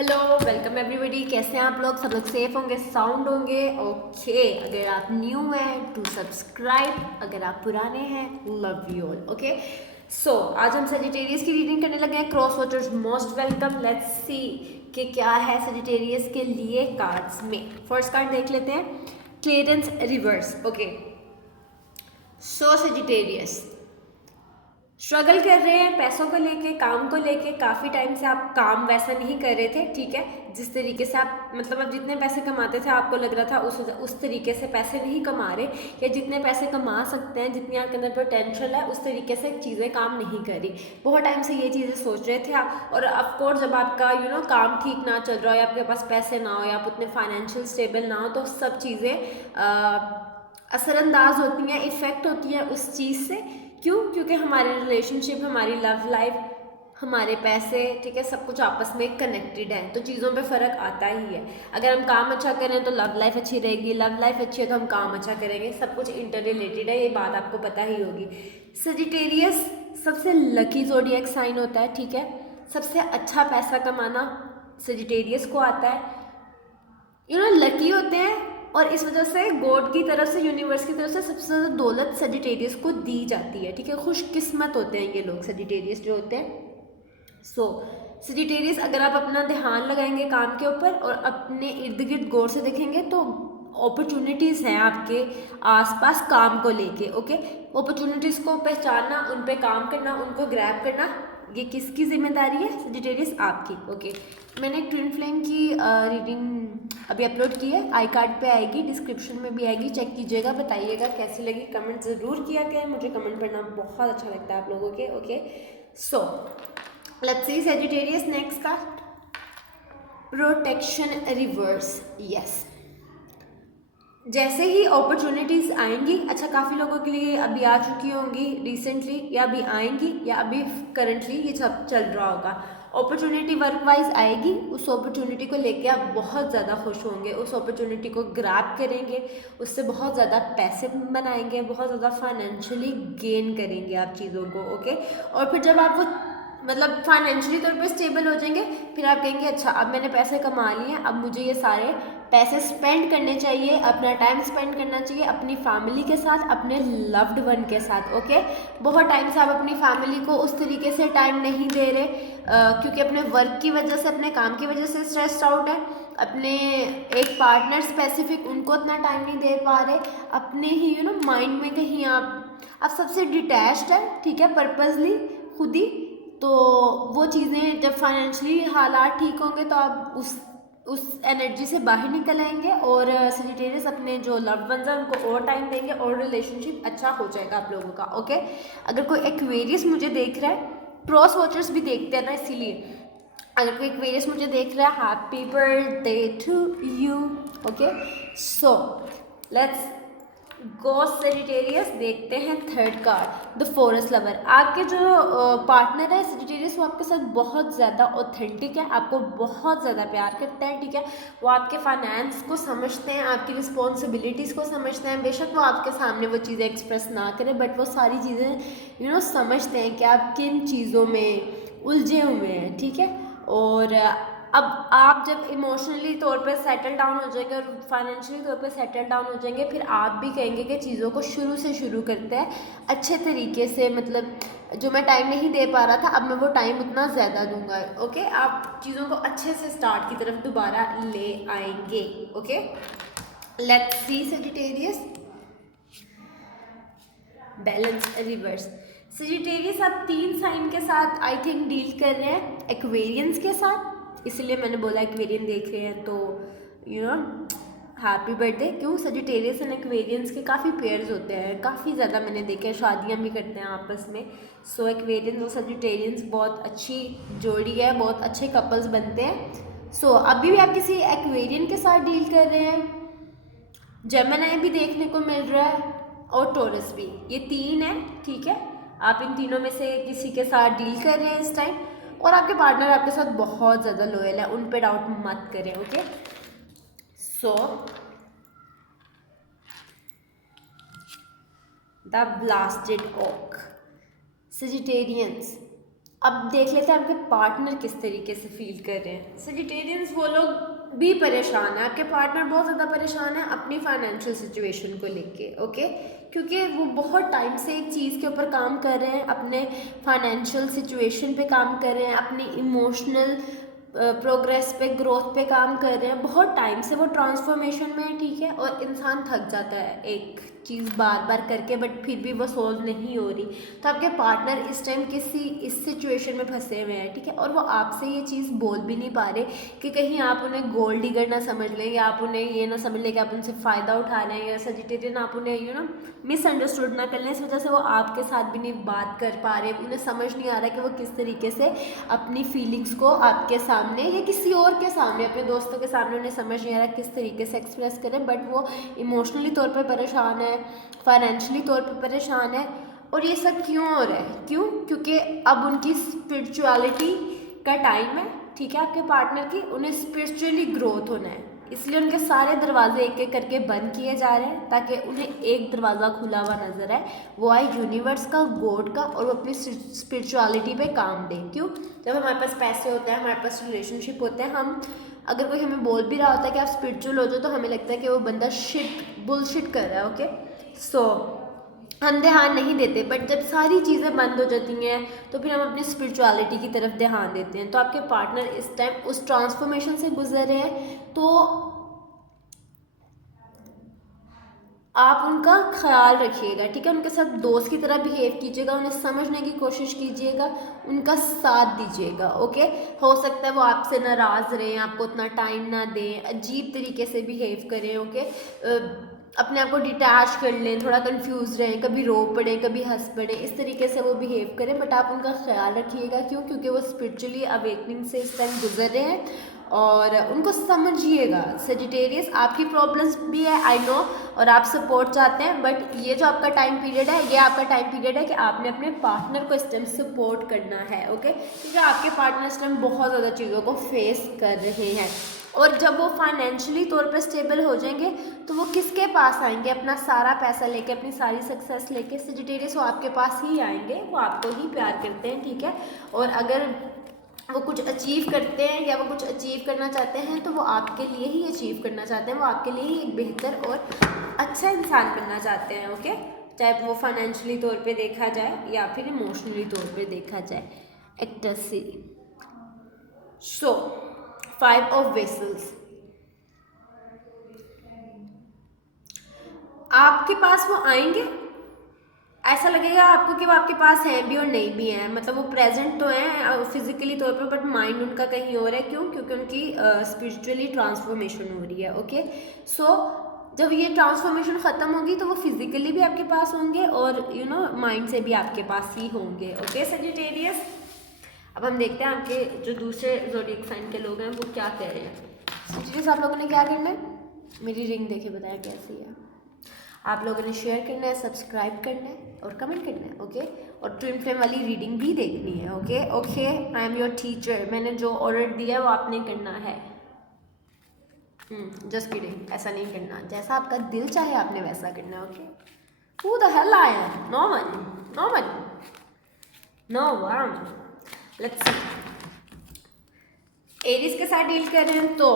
Hello, welcome everybody. कैसे हैं आप लोग? सब लोग सेफ होंगे, साउंड होंगे। ओके, अगर आप न्यू हैं टू सब्सक्राइब, अगर आप पुराने हैं लव यू ऑल। ओके, सो आज हम सजिटेरियस की रीडिंग करने लगे हैं। Cross watchers most welcome. Let's see कि क्या है सजिटेरियस के लिए कार्ड्स में। फर्स्ट कार्ड देख लेते हैं, क्लियरेंस रिवर्स। ओके, सो सजिटेरियस स्ट्रगल कर रहे हैं पैसों को लेके, काम को लेके। काफ़ी टाइम से आप काम वैसा नहीं कर रहे थे, ठीक है। जिस तरीके से आप अब जितने पैसे कमाते थे आपको लग रहा था उस तरीके से पैसे नहीं कमा रहे, या जितने पैसे कमा सकते हैं, जितनी आपके अंदर पोटेंशियल है उस तरीके से चीज़ें काम नहीं कर रही। बहुत टाइम से ये चीज़ें सोच रहे थे आप। और ऑफकोर्स जब आपका काम ठीक ना चल रहा हो, या आपके पास पैसे ना हो, या आप उतने फाइनेंशियल स्टेबल ना हो, तो सब चीज़ें असरअंदाज होती हैं, इफ़ेक्ट होती है उस चीज़ से। क्यों? क्योंकि हमारे रिलेशनशिप, हमारी लव लाइफ, हमारे पैसे, ठीक है, सब कुछ आपस में कनेक्टेड है, तो चीज़ों पे फ़र्क आता ही है। अगर हम काम अच्छा करें तो लव लाइफ अच्छी रहेगी, लव लाइफ अच्छी है तो हम काम अच्छा करेंगे। सब कुछ इंटर रिलेटेड है, ये बात आपको पता ही होगी। सजिटेरियस सबसे लकी ज़ोडिएक साइन होता है, ठीक है। सबसे अच्छा पैसा कमाना सजिटेरियस को आता है। लकी होते हैं, और इस वजह से गॉड की तरफ से, यूनिवर्स की तरफ से सबसे ज़्यादा दौलत सजिटेरियस को दी जाती है, ठीक है। खुशकिस्मत होते हैं ये लोग, सजिटेरियस जो होते हैं। सजिटेरियस अगर आप अपना ध्यान लगाएंगे काम के ऊपर और अपने इर्द गिर्द गौर से देखेंगे तो अपॉर्चुनिटीज़ हैं आपके आसपास काम को लेके। ओके, अपॉर्चुनिटीज़ को पहचानना, उन पे काम करना, उनको ग्रैब करना, ये किसकी जिम्मेदारी है? सजिटेरियस आपकी। ओके, मैंने एक ट्विन फ्लेम की रीडिंग अभी अपलोड की है, आई कार्ड पे आएगी, डिस्क्रिप्शन में भी आएगी, चेक कीजिएगा, बताइएगा कैसी लगी। कमेंट ज़रूर किया करें, मुझे कमेंट पढ़ना बहुत अच्छा लगता है आप लोगों के। Okay, so let's see Sagittarius next card, protection reverse. Yes, जैसे ही अपॉर्चुनिटीज़ आएंगी, अच्छा काफ़ी लोगों के लिए अभी आ चुकी होंगी रिसेंटली, या अभी आएंगी, या अभी करंटली ये सब चल रहा होगा। अपॉर्चुनिटी वर्क वाइज आएगी, उस अपॉर्चुनिटी को लेके आप बहुत ज़्यादा खुश होंगे, उस अपॉर्चुनिटी को ग्रैब करेंगे, उससे बहुत ज़्यादा पैसे बनाएंगे, बहुत ज़्यादा फाइनेंशियली गेन करेंगे आप चीज़ों को। ओके, और फिर जब आप वो फाइनेंशियली तौर पे स्टेबल हो जाएंगे, फिर आप कहेंगे अच्छा अब मैंने पैसे कमा लिए हैं, अब मुझे ये सारे पैसे स्पेंड करने चाहिए, अपना टाइम स्पेंड करना चाहिए अपनी फैमिली के साथ, अपने लव्ड वन के साथ। ओके, बहुत टाइम से आप अपनी फैमिली को उस तरीके से टाइम नहीं दे रहे, क्योंकि अपने वर्क की वजह से, अपने काम की वजह से स्ट्रेस्ड आउट है, अपने एक पार्टनर स्पेसिफिक उनको इतना टाइम नहीं दे पा रहे, अपने ही माइंड में कहीं आप सबसे डिटैच्ड है, ठीक है, पर्पजली खुद ही। तो वो चीज़ें जब फाइनेंशियली हालात ठीक होंगे तो आप उस एनर्जी से बाहर निकल आएंगे, और सजिटेरियस अपने जो लव वंस हैं उनको और टाइम देंगे, और रिलेशनशिप अच्छा हो जाएगा आप लोगों का। ओके, अगर कोई एक्वेरियस मुझे देख रहा है, क्रॉस वॉचर्स भी देखते हैं ना, इसीलिए अगर कोई एक्वेरियस मुझे देख रहा है, happy birthday to you. Okay, so let's go Sagittarius. देखते हैं third card, the forest lover. आपके जो पार्टनर है सजिटेरियस, वो आपके साथ बहुत ज़्यादा ऑथेंटिक है, आपको बहुत ज़्यादा प्यार करते हैं, ठीक है। वो आपके फाइनेंस को समझते हैं, आपकी रिस्पॉन्सिबिलिटीज़ को समझते हैं। बेशक वो आपके सामने वो चीज़ें एक्सप्रेस ना करें, बट वो सारी चीज़ें समझते हैं कि आप किन चीज़ों में उलझे हुए हैं, ठीक है। और अब आप जब इमोशनली तौर पे सेटल डाउन हो जाएंगे और फाइनेंशियली तौर पे सेटल डाउन हो जाएंगे, फिर आप भी कहेंगे कि चीज़ों को शुरू से शुरू करते हैं अच्छे तरीके से। जो मैं टाइम नहीं दे पा रहा था, अब मैं वो टाइम उतना ज़्यादा दूंगा। ओके, आप चीज़ों को अच्छे से स्टार्ट की तरफ दोबारा ले आएंगे। Okay, let's see Sagittarius, balance reverse. Sagittarius आप 3 साइन के साथ आई थिंक डील कर रहे हैं, एक्वेरियंस के साथ, इसलिए मैंने बोला एक्वेरियन देख रहे हैं तो हैप्पी बर्थडे। क्यों? सजिटेरियस एंड एक्वेरियंस के काफ़ी पेयर्स होते हैं, काफ़ी ज़्यादा मैंने देखे हैं, शादियाँ भी करते हैं आपस में। सो एक्वेरियंस और सजिटेरियंस बहुत अच्छी जोड़ी है, बहुत अच्छे कपल्स बनते हैं। सो अभी भी आप किसी एक्वेरियन के साथ डील कर रहे हैं, जेमिनी भी देखने को मिल रहा है, और टॉरस भी, ये 3 है, ठीक है। आप इन तीनों में से किसी के साथ डील कर रहे हैं इस टाइम, और आपके पार्टनर आपके साथ बहुत ज़्यादा लॉयल है, उन पे डाउट मत करें। Okay, so the blasted oak. Sagittarians, अब देख लेते हैं आपके पार्टनर किस तरीके से फील कर रहे हैं। सेजिटेरियंस वो लोग भी परेशान है, आपके पार्टनर बहुत ज़्यादा परेशान है अपनी फाइनेंशियल सिचुएशन को लेके, ओके, क्योंकि वो बहुत टाइम से एक चीज़ के ऊपर काम कर रहे हैं, अपने फाइनेंशियल सिचुएशन पे काम कर रहे हैं, अपनी इमोशनल प्रोग्रेस पे, ग्रोथ पे काम कर रहे हैं, बहुत टाइम से वो ट्रांसफॉर्मेशन में है, ठीक है। और इंसान थक जाता है एक चीज़ बार बार करके, बट फिर भी वो सोल्व नहीं हो रही। तो आपके पार्टनर इस टाइम इस सिचुएशन में फंसे हुए हैं, ठीक है, और वो आपसे ये चीज़ बोल भी नहीं पा रहे कि कहीं आप उन्हें गोल्ड डिगर ना समझ लें, या आप उन्हें ये ना समझ लें कि आप उनसे फ़ायदा उठा रहे हैं, या सेजिटेरियन आप उन्हें मिसअंडरस्टूड ना कर लें। इस वजह से वो आपके साथ भी नहीं बात कर पा रहे, उन्हें समझ नहीं आ रहा कि वो किस तरीके से अपनी फीलिंग्स को आपके सामने या किसी और के सामने, अपने दोस्तों के सामने, उन्हें समझ नहीं आ रहा किस तरीके से एक्सप्रेस करें। बट वो इमोशनली तौर पर परेशान है, फाइनेंशियली तौर पर परेशान है। और ये सब क्यों हो रहा है? क्योंकि अब उनकी स्पिरिचुअलिटी का टाइम है, ठीक है, आपके पार्टनर की, उन्हें स्पिरिचुअली ग्रोथ होना है, इसलिए उनके सारे दरवाजे एक एक करके बंद किए जा रहे हैं ताकि उन्हें एक दरवाज़ा खुला हुआ नजर आए, वो आए यूनिवर्स का, गॉड का, और वो अपनी स्पिरिचुअलिटी पे काम दे। क्यों? जब हमारे पास पैसे होते हैं, हमारे पास रिलेशनशिप होते हैं, हम अगर कोई हमें बोल भी रहा होता है कि आप स्पिरिचुअल हो जाओ, तो हमें लगता है कि वो बंदा बुलशिट कर रहा है, ओके। सो हम ध्यान नहीं देते, बट जब सारी चीज़ें बंद हो जाती हैं तो फिर हम अपनी स्पिरिचुअलिटी की तरफ ध्यान देते हैं। तो आपके पार्टनर इस टाइम उस ट्रांसफॉर्मेशन से गुजर रहे हैं, तो आप उनका ख्याल रखिएगा, ठीक है, उनके साथ दोस्त की तरह बिहेव कीजिएगा, उन्हें समझने की कोशिश कीजिएगा, उनका साथ दीजिएगा, ओके। हो सकता है वो आपसे नाराज़ रहें, आपको उतना टाइम ना दें, अजीब तरीके से बिहेव करें, ओके, अपने आप को डिटैच कर लें, थोड़ा कंफ्यूज रहें, कभी रो पड़े, कभी हंस पड़े, इस तरीके से वो बिहेव करें। बट आप उनका ख्याल रखिएगा, क्योंकि वो स्पिरिचुअली अवेकनिंग से इस टाइम गुजर रहे हैं, और उनको समझिएगा। सेजिटेरियस, आपकी प्रॉब्लम्स भी है, आई नो, और आप सपोर्ट चाहते हैं, बट ये जो आपका टाइम पीरियड है, ये आपका टाइम पीरियड है कि आपने अपने पार्टनर को इस टाइम सपोर्ट करना है, ओके, क्योंकि आपके पार्टनर इस टाइम बहुत ज़्यादा चीज़ों को फेस कर रहे हैं। और जब वो फाइनेंशियली तौर पर स्टेबल हो जाएंगे तो वो किसके पास आएंगे? अपना सारा पैसा लेके, अपनी सारी सक्सेस लेके। सेजिटेरियस वो आपके पास ही आएंगे, वो आपको ही प्यार करते हैं, ठीक है। और अगर वो कुछ अचीव करते हैं या वो कुछ अचीव करना चाहते हैं तो वो आपके लिए ही अचीव करना चाहते हैं, वो आपके लिए ही एक बेहतर और अच्छा इंसान बनना चाहते हैं, ओके, चाहे वो फाइनेंशियली तौर पे देखा जाए या फिर इमोशनली तौर पे देखा जाए। एक्टसी। सो 5 of Vessels, आपके पास वो आएंगे, ऐसा लगेगा आपको कि वो आपके पास हैं भी और नहीं भी हैं, मतलब वो प्रेजेंट तो हैं फिजिकली तौर पर, बट माइंड उनका कहीं और है। क्यों? क्योंकि उनकी स्पिरिचुअली ट्रांसफॉर्मेशन हो रही है, ओके। सो जब ये ट्रांसफॉर्मेशन ख़त्म होगी तो वो फिजिकली भी आपके पास होंगे और माइंड से भी आपके पास ही होंगे, ओके सेजिटेरियस। अब हम देखते हैं आपके जो दूसरे ज़ोडिएक साइन के लोग हैं वो क्या कह रहे हैं। सेजिटेरियस, आप लोगों ने क्या करना है? मेरी रिंग देखे बताया कैसी है। आप लोगों ने शेयर करना है, सब्सक्राइब करना है और कमेंट करना है, ओके। और ट्विन फ्लेम वाली रीडिंग भी देखनी है, okay. Okay, I am your teacher, मैंने जो ऑर्डर दिया है वो आपने करना है। जस्ट किडिंग, ऐसा नहीं करना, जैसा आपका दिल चाहे आपने वैसा करना है, okay. Who the hell I am? No one, no one, no one. Let's see, Aries के साथ डील कर रहे हैं तो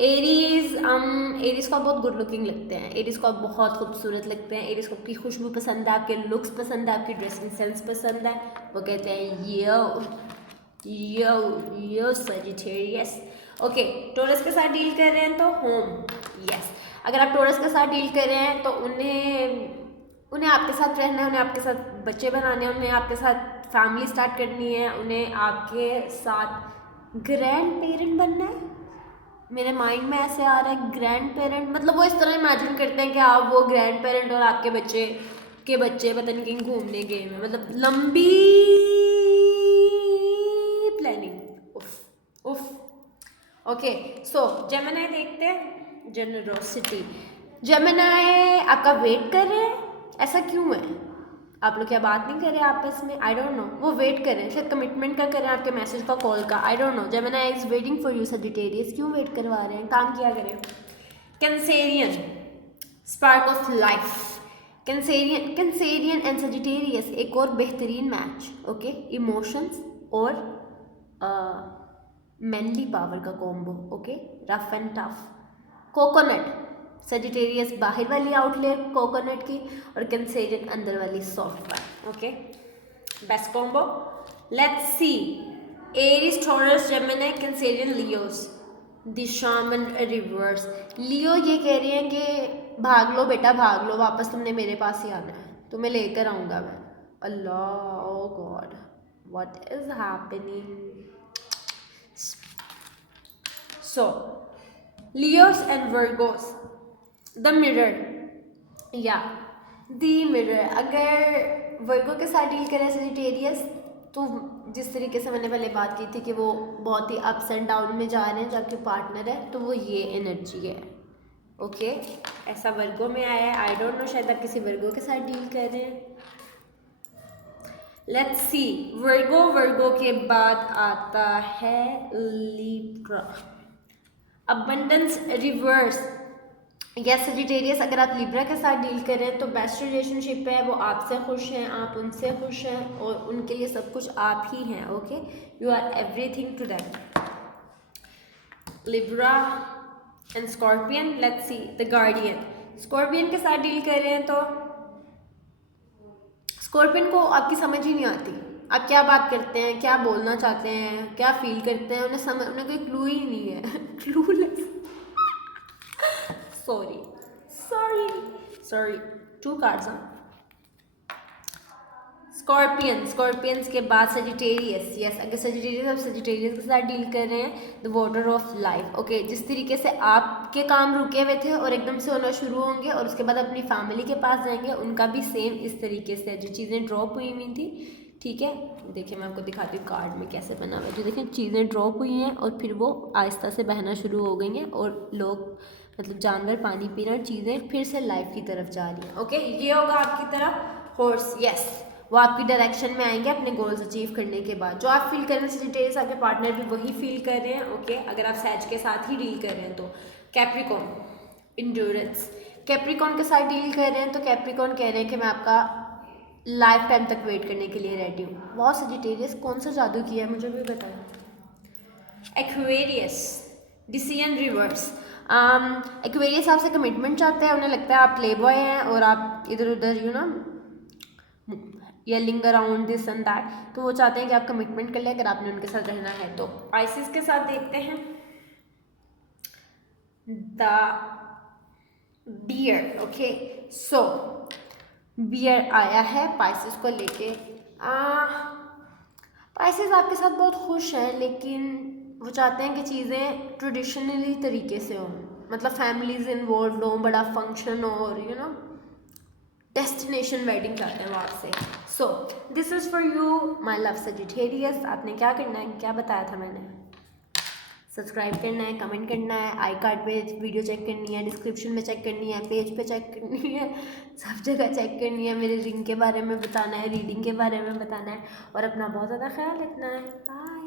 एरीज को बहुत गुड लुकिंग लगते हैं, एरीज को बहुत खूबसूरत लगते हैं, एरीज को आपकी खुशबू पसंद है, आपके लुक्स पसंद है, आपकी ड्रेसिंग सेंस पसंद है। वो कहते हैं यो यो यो सजिटेरियस। ओके, टोरस के साथ डील कर रहे हैं तो होम, यस। अगर आप टोरस के साथ डील कर रहे हैं तो उन्हें आपके साथ रहना है, उन्हें आपके साथ बच्चे बनाने हैं, उन्हें आपके साथ फैमिली स्टार्ट करनी है, उन्हें आपके साथ ग्रैंड पेरेंट बनना है। मेरे माइंड में ऐसे आ रहा है ग्रैंड पेरेंट, मतलब वो इस तरह इमेजिन करते हैं कि आप वो ग्रैंड पेरेंट और आपके बच्चे पता नहीं कहीं घूमने गए हैं, मतलब लंबी प्लानिंग। उफ उफ। ओके, सो जेमिनी देखते हैं। जेनरोसिटी, जेमिनी आपका वेट कर रहे हैं, ऐसा क्यों है? आप लोग क्या बात नहीं कर रहे आपस में? आई डोंट नो, वो वेट कर रहे हैं, शायद कमिटमेंट का कर रहे हैं, आपके मैसेज का, कॉल का, I don't know. Gemini is waiting for you Sagittarius, क्यों वेट करवा रहे हैं? काम किया करें। Cancerian, spark of life. Cancerian and Sagittarius एक और बेहतरीन मैच, ओके। इमोशंस, और मैनली पावर का combo, okay, rough and tough. Coconut, Sagittarius बाहर वाली आउटलेयर कोकोनट की और कैंसेरियन अंदर वाली soft one, okay, best combo. Let's see, Aries, taurus, Gemini, Cancerian, Leos, the shaman reverse. लियो ये कह रही हैं कि भाग लो बेटा भाग लो, वापस तुमने मेरे पास ही आना है, तुम्हें लेकर आऊँगा मैं। अल्लाह, oh God, what is happening? So, Leos and Virgos, the mirror, yeah, the mirror। अगर वर्गो के साथ डील करें सेजिटेरियस, तो जिस तरीके से मैंने पहले बात की थी कि वो बहुत ही अप्स एंड डाउन में जा रहे हैं, जबकि पार्टनर है, तो वो ये एनर्जी है, ओके। ऐसा वर्गो में आया है, आई डोंट नो, शायद आप किसी वर्गो के साथ डील कर रहे हैं। लेट्स सी, वर्गो के बाद आता है Libra, abundance reverse. Yes Sagittarius, अगर आप लिब्रा के साथ डील कर रहे हैं तो बेस्ट रिलेशनशिप है, वो आपसे खुश हैं, आप उनसे खुश हैं और उनके लिए सब कुछ आप ही हैं, okay, you are everything to them. Libra and Scorpion, let's see the guardian. Scorpion के साथ डील कर रहे हैं तो स्कॉर्पियन को आपकी समझ ही नहीं आती, आप क्या बात करते हैं, क्या बोलना चाहते हैं, क्या फील करते हैं, उन्हें कोई क्लू ही नहीं है। Clueless, sorry, 2 cards. स्कॉर्पियंस के बाद सजिटेरियस। यस, अगर सजिटेरियस आप सजिटेरियस के साथ डील कर रहे हैं, the water of life, okay. जिस तरीके से आपके काम रुके हुए थे और एकदम से होना शुरू होंगे और उसके बाद अपनी फैमिली के पास जाएंगे, उनका भी सेम इस तरीके से जो चीज़ें ड्रॉप हुई थी, ठीक है। देखिए मैं आपको दिखाती हूँ कार्ड में कैसे बना हुआ है, जो देखें चीज़ें ड्रॉप हुई हैं और फिर वो आहिस्ता से बहना शुरू हो गई हैं और लोग, मतलब जानवर पानी पी रहे हैं, चीज़ें फिर से लाइफ की तरफ जा रही हैं, ओके। ये होगा आपकी तरफ हॉर्स, यस, वो आपकी डायरेक्शन में आएंगे अपने गोल्स अचीव करने के बाद। जो आप फील कर रहे हैं सजिटेरियस, आपके पार्टनर भी वही फील कर रहे हैं, ओके। अगर आप सैज के साथ ही डील कर रहे हैं तो कैप्रिकॉन, इंड्योरेंस। कैप्रिकॉन के साथ डील कर रहे हैं तो कैप्रिकॉन कह रहे हैं कि मैं आपका लाइफ टाइम तक वेट करने के लिए रेडी हूँ। बहुत सजिटेरियस कौन सा जादू किया है मुझे भी बताया। Aquarius, decision reverse. एक्वेरियस आपसे कमिटमेंट चाहते हैं, उन्हें लगता है आप प्ले बॉय हैं और आप इधर उधर yelling around this and that, तो वो चाहते हैं कि आप कमिटमेंट कर लें अगर आपने उनके साथ रहना है तो। पाइसेस के साथ देखते हैं the bear, okay. So bear आया है पाइसेस को लेके। पाइसेस आपके साथ बहुत खुश हैं, लेकिन वो चाहते हैं कि चीज़ें ट्रेडिशनली तरीके से हों, मतलब फैमिलीज इन्वॉल्व हो, बड़ा फंक्शन हो और डेस्टिनेशन वेडिंग चाहते हैं वो आपसे। So this is for you my love Sagittarius. आपने क्या करना है, क्या बताया था मैंने, सब्सक्राइब करना है, कमेंट करना है, आई कार्ड पे वीडियो चेक करनी है, डिस्क्रिप्शन में चेक करनी है, पेज पे चेक करनी है, सब जगह चेक करनी है, मेरे रिंग के बारे में बताना है, रीडिंग के बारे में बताना है और अपना बहुत ज़्यादा ख्याल रखना है। बाय।